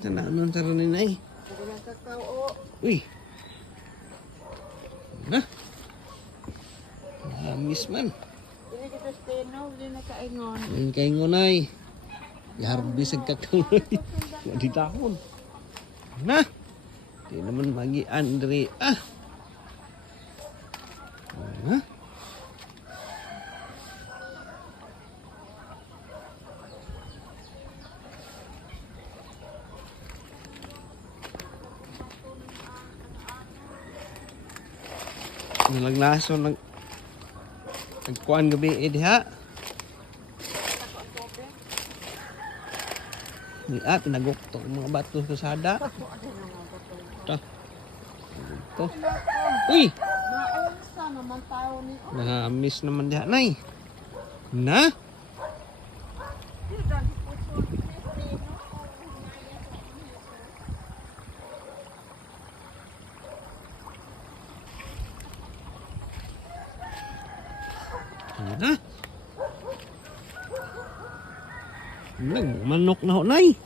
Tanaan sa rin ay. Uy. Na. Miss man. Ini kita steno, hindi na kaingon. Ngayon kayo ngunay. Iharbis ang kakangay. Wadi tahon. Na. Di naman magi Andre. Na. Nalaglaso nagkuhan gabi diha. Ni pinagukto mga bato sa sada. Ta. Ito. Uy, Naunsa naman tao ni na-miss naman diha nay. Na? Na? Nagmanok na ho nay.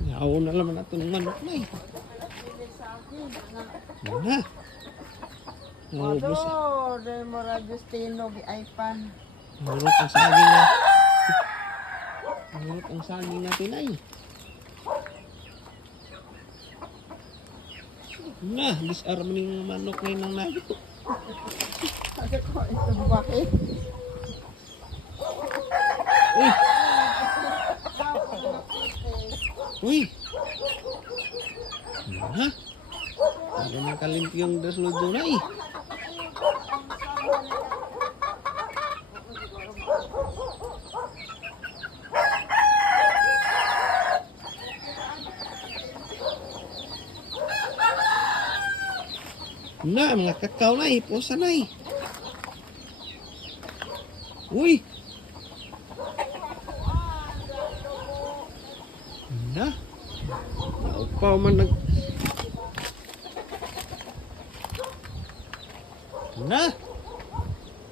Yaw na naman na ito ng manok nay. Na. Naubos. Aduh, de mora Justino di iPan. Nurot ang saging na. Nurot ang saging natin ay. Na, disarm ng manok ngayon ng nabi. Ada kok itu bakit? Uy! Ha? Ano naman kalimpyong dasludo na eh. Na, mga kakao na eh. Pusa na eh. Uy! Na? Naupaw man nag... Na?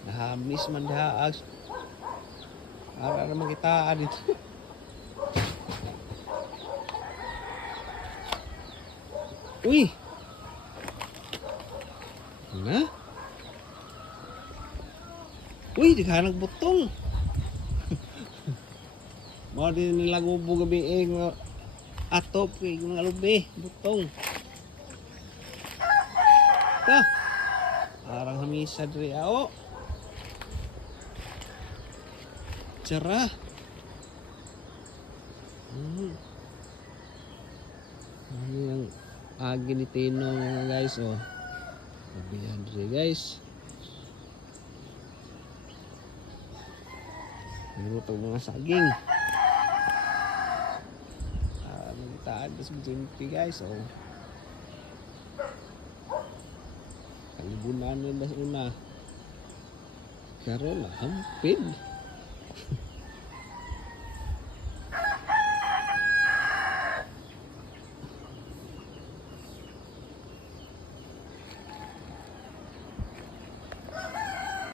Nahamis man daas. Para naman kita dito. Uy! Na? Uy, di ka nagbutong. Mga din nila gubo gabi nga atop kay mga lubi, butong. Ta. Parang hamisa diri ao. Cerah. Ano yung agi ni Tino mga guys oh. Sabihan diri guys. Niluto mga saging. Nagtaas sa guys oh. Kalibunan nila una. Pero na hampid.